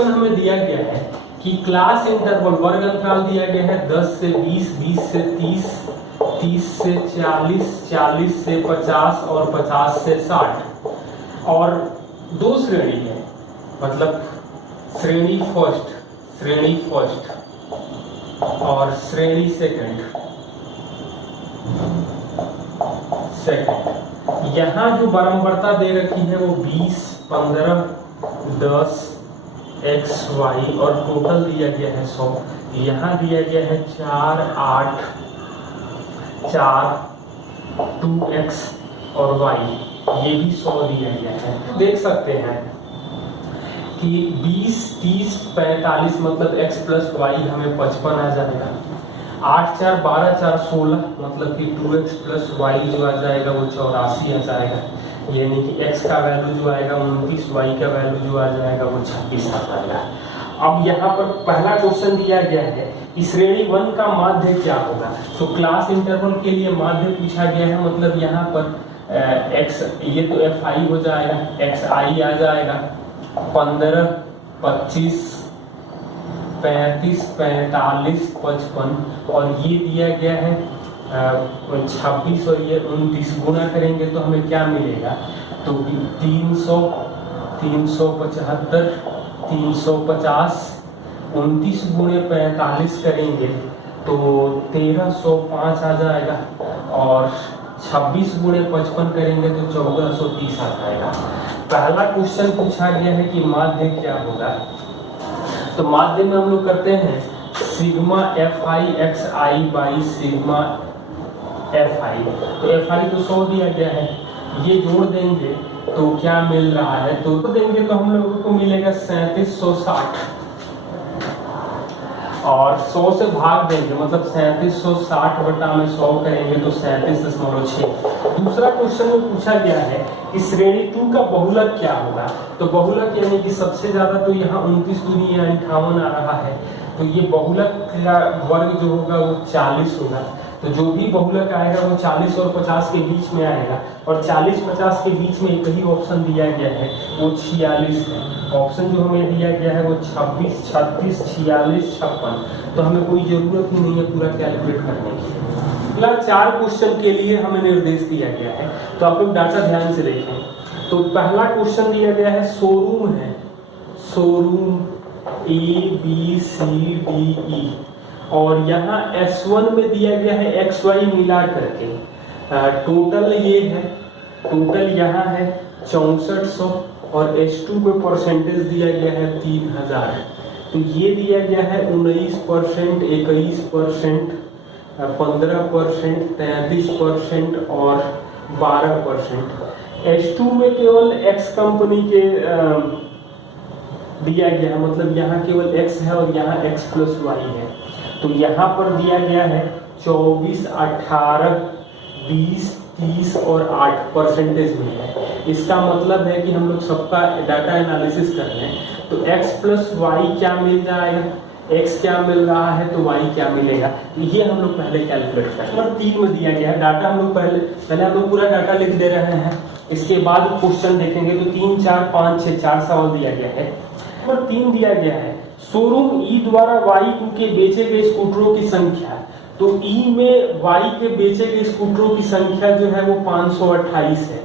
Question हमें दिया गया है कि क्लास इंटरवल वर्ग अंतराल दिया गया है 10 से 20, 20 से 30, 30 से 40, 40 से 50 और 50 से 60 और दो श्रेणी है, मतलब श्रेणी फर्स्ट और श्रेणी सेकंड। यहाँ जो बारंबारता दे रखी है वो 20, 15, 10 x y और टोटल दिया गया है 100। यहाँ दिया गया है 4, 8, 4, 2x और y, ये भी 100 दिया गया है। देख सकते हैं कि 20, 30, 45 मतलब x प्लस y हमें 55 आ जाएगा। 8, 4, 12, 4, 16 मतलब कि 2x प्लस y जो आ जाएगा वो 84 आ जाएगा, यानी कि x का वैल्यू जो आएगा 29, y का वैल्यू जो आ जाएगा वो 26 आ जाएगा। अब यहाँ पर पहला क्वेश्चन दिया गया है कि श्रेणी 1 का माध्य क्या होगा। तो क्लास इंटरवल के लिए माध्य पूछा गया है, मतलब यहाँ पर x, ये तो fi हो जाएगा, xi आ जाएगा 15, 25, 35, 45, 55 और ये दिया गया है 26 और ये 29। गुणा करेंगे तो हमें क्या मिलेगा, तो 300, 375, 350, 29 गुणे 45 करेंगे तो 1305 आ जाएगा और 26 गुणे 55 करेंगे तो 1430 आ जाएगा। पहला क्वेश्चन पूछा गया है कि माध्य क्या होगा। तो माध्य में हम लोग करते हैं sigma fi xi by sigma fi। तो fi तो 100 दिया गया है, ये जोड़ देंगे तो क्या मिल रहा है, तो देंगे तो हम लोगों को मिलेगा 3760 और 100 से भाग देंगे मतलब 3760 बटा में 100 करेंगे तो 37.6। दूसरा क्वेश्चन में पूछा गया है कि श्रेणी 2 का बहुलक क्या होगा। तो बहुलक यानी कि सबसे ज्यादा तो यहाँ 29 दूनी 58 आ रहा है, तो ये बहुलक का वर्ग जो होगा वो 40 होगा। तो जो भी बहुलक आएगा वो 40 और 50 के बीच में आएगा और 40-50 के बीच में एक ही ऑप्शन दिया गया है वो 46 है। ऑप्शन जो हमें दिया गया है वो 26, 36, 46, 56। तो हमें कोई जरूरत ही नहीं है पूरा कैलकुलेट करने की। अगला 4 क्वेश्चन के लिए हमें निर्देश दिया गया है, तो आप लोग डाटा ध्यान से देखें। तो पहला क्वेश्चन दिया गया है शोरूम है, शोरूम ABCDE और यहाँ S1 में दिया गया है XY मिला करके टोटल ये है, टोटल यहाँ है 6400 और S2 पे परसेंटेज दिया गया है 3000। तो ये दिया गया है 19%, 21%, 15%, 33% और 12%। S2 में केवल X कंपनी के दिया गया है, मतलब यहाँ केवल X है और यहाँ X प्लस Y है। तो यहाँ पर दिया गया है 24, 18, 20, 30 और 8 परसेंटेज में है। इसका मतलब है कि हम लोग सबका डाटा एनालिसिस कर रहे हैं। तो x प्लस वाई क्या मिल जाएगा, x क्या मिल रहा है तो y क्या मिलेगा, तो ये हम लोग पहले कैलकुलेट करें। नंबर 3 में दिया गया है डाटा, हम लोग पहले हम लोग पूरा डाटा लिख दे रहे हैं, इसके बाद क्वेश्चन देखेंगे। तो 3, 4, 5, 6 4 सवाल दिया गया है। नंबर 3 दिया गया है शोरूम ई द्वारा वाई के बेचे गए स्कूटरों की संख्या। तो ई में वाई के बेचे गए स्कूटरों की संख्या जो है वो 528 है।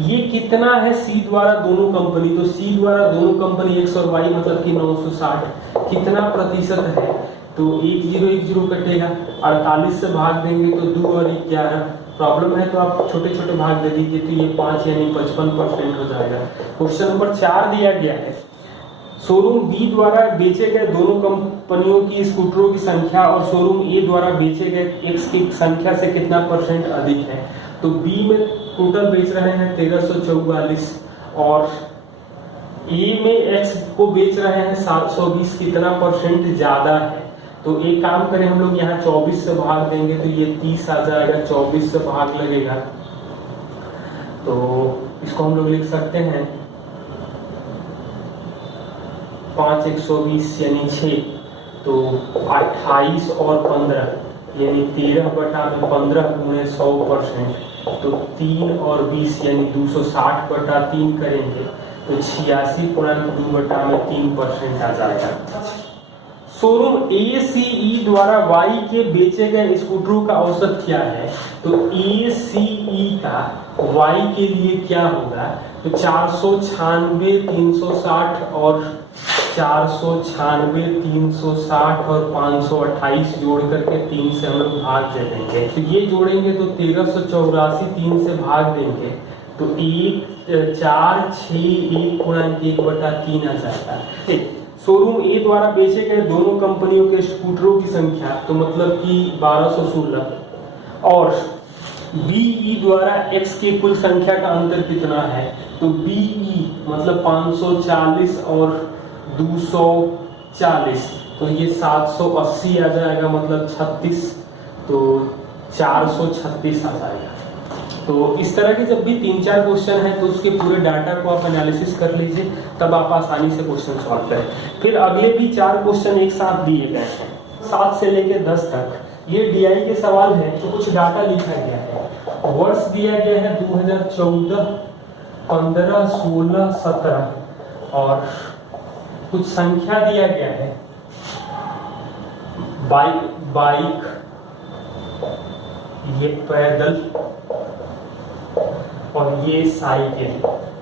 ये कितना है सी द्वारा दोनों कंपनी, तो सी द्वारा दोनों कंपनी x और y मतलब कि 960 कितना प्रतिशत है, तो 1010 कटेगा, 48 से भाग देंगे तो 2 और 11। प्रॉब्लम है तो आप छोटे छोटे भाग दे दीजिए, तो ये 5 यानी 55% हो जाएगा। क्वेश्चन नंबर 4 दिया गया है शोरूम बी द्वारा बेचे गए दोनों कंपनियों की स्कूटरों की संख्या और शोरूम ए द्वारा बेचे गए एक्स की संख्या से कितना % अधिक है। तो बी में टोटल बेच रहे हैं 1344 और ए में एक्स को बेच रहे हैं 720, कितना % ज्यादा है। तो एक काम करें हम लोग यहाँ 24 से भाग देंगे तो ये 30 आ जाएगा, 24 से भाग लगेगा तो इसको हम लोग लिख सकते हैं 5 120 यानी 6, तो 28 और 15 यानी 13/15 गुणे 100%, तो 3 और 20 यानी 260/3 करेंगे तो 86.2/3% आ जाएगा। शोरूम ACE द्वारा Y के बेचे गए स्कूटरों का औसत क्या है? तो ACE का Y के लिए क्या होगा? तो 496, 360 और 496, 360 और 528 जोड़ करके 3 से हम लोग भाग दे देंगे। तो ये जोड़ेंगे तो 1384 3 से भाग देंगे तो 1,461/1/3 आ जाएगा। ठीक, शोरूम ए द्वारा बेचे गए दोनों कंपनियों के स्कूटरों की संख्या तो मतलब कि 1216 और BE द्वारा X के कुल संख्या का अंतर कितना है? तो BE मतलब 540 और 240 तो ये 780 आ जाएगा, मतलब 36 तो 436 आ जाएगा। तो इस तरह के जब भी 3-4 क्वेश्चन है तो उसके पूरे डाटा को आप एनालिसिस कर लीजिए, तब आप आसानी से क्वेश्चन सॉल्व करें। फिर अगले भी 4 क्वेश्चन एक साथ दिए गए हैं 7 से लेकर 10 तक। ये DI के सवाल है तो कुछ डाटा लिखा गया है। वर्ष दिया गया है 2014, 15, 16, 17 और कुछ संख्या दिया गया है। बाइक, ये पैदल और ये साइकिल,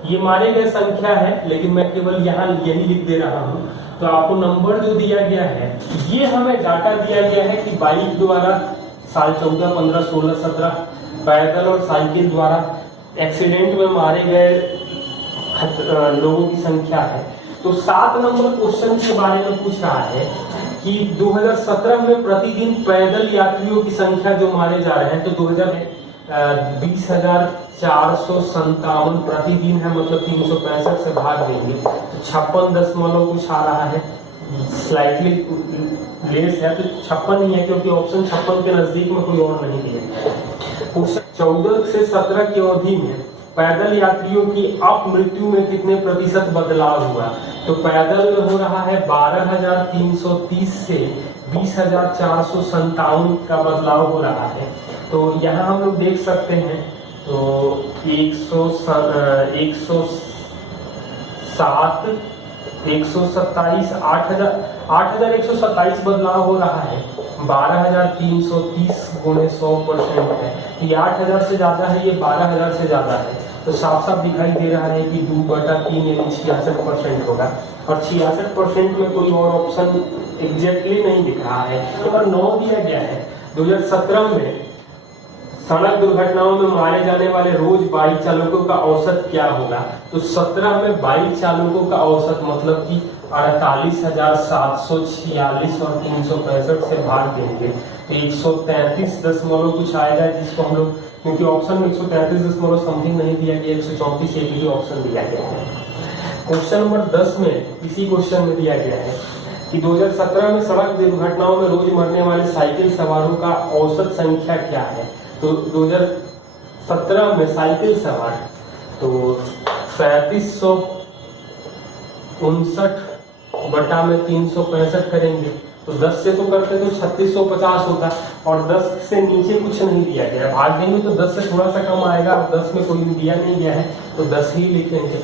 ये मारे गए संख्या है, लेकिन मैं केवल यहाँ यही लिख दे रहा हूँ। तो आपको नंबर जो दिया गया है, ये हमें डाटा दिया गया है कि बाइक द्वारा साल 14, 15, 16, 17 पैदल और साइकिल द्वारा एक्सीडेंट में मारे गए लोगों की संख्या है। तो 7 नंबर क्वेश्चन के बारे में पूछ रहा है कि 2017 में प्रतिदिन पैदल यात्रियों की संख्या जो मारे जा रहे हैं, तो 20,457 प्रतिदिन है, मतलब 365 से भाग देंगे तो 56 कुछ आ रहा है, स्लाइटली लेस है, तो 56 ही है क्योंकि ऑप्शन 56 के नजदीक में कोई और नहीं दिया गया है। 14 से 17 की अवधि में पैदल यात्रियों की अपमृत्यु में कितने प्रतिशत बदलाव हुआ? तो पैदल में हो रहा है 12,330 से 20,457 का बदलाव हो रहा है। तो यहाँ हम लोग देख सकते हैं तो 107, 127, 8,127 बदलाव हो रहा है। 12,330 गुणे 100% है, ये 8,000 से ज्यादा है, ये 12,000 से ज्यादा है। तो साफ साफ दिखाई दे रहा है कि 2/3 यानी 66% होगा। और 66% में कोई और ऑप्शन एग्जैक्टली नहीं दिख रहा है। नंबर 9 दिया गया है 2017 में सड़क दुर्घटनाओं में मारे जाने वाले रोज बाइक चालकों का औसत क्या होगा? तो 17 में बाइक चालकों का औसत मतलब कि 48,746 और 365 से भाग देंगे तो 133 कुछ आएगा, जिसको हम लोग क्योंकि ऑप्शन में 133 समथिंग नहीं दिया गया, 134 एक ही ऑप्शन दिया गया है। क्वेश्चन नंबर 10 में इसी क्वेश्चन में दिया गया है कि 2017 में सड़क दुर्घटनाओं में रोज मरने वाले साइकिल सवारों का औसत संख्या क्या है? तो 2017 में साइकिल सवार तो 3559/365 करेंगे तो 10 से तो करते तो 3650 होता और 10 से नीचे कुछ नहीं दिया गया, भाग देंगे तो 10 से थोड़ा सा कम आएगा और 10 में कोई दिया नहीं गया है तो 10 ही लिखेंगे।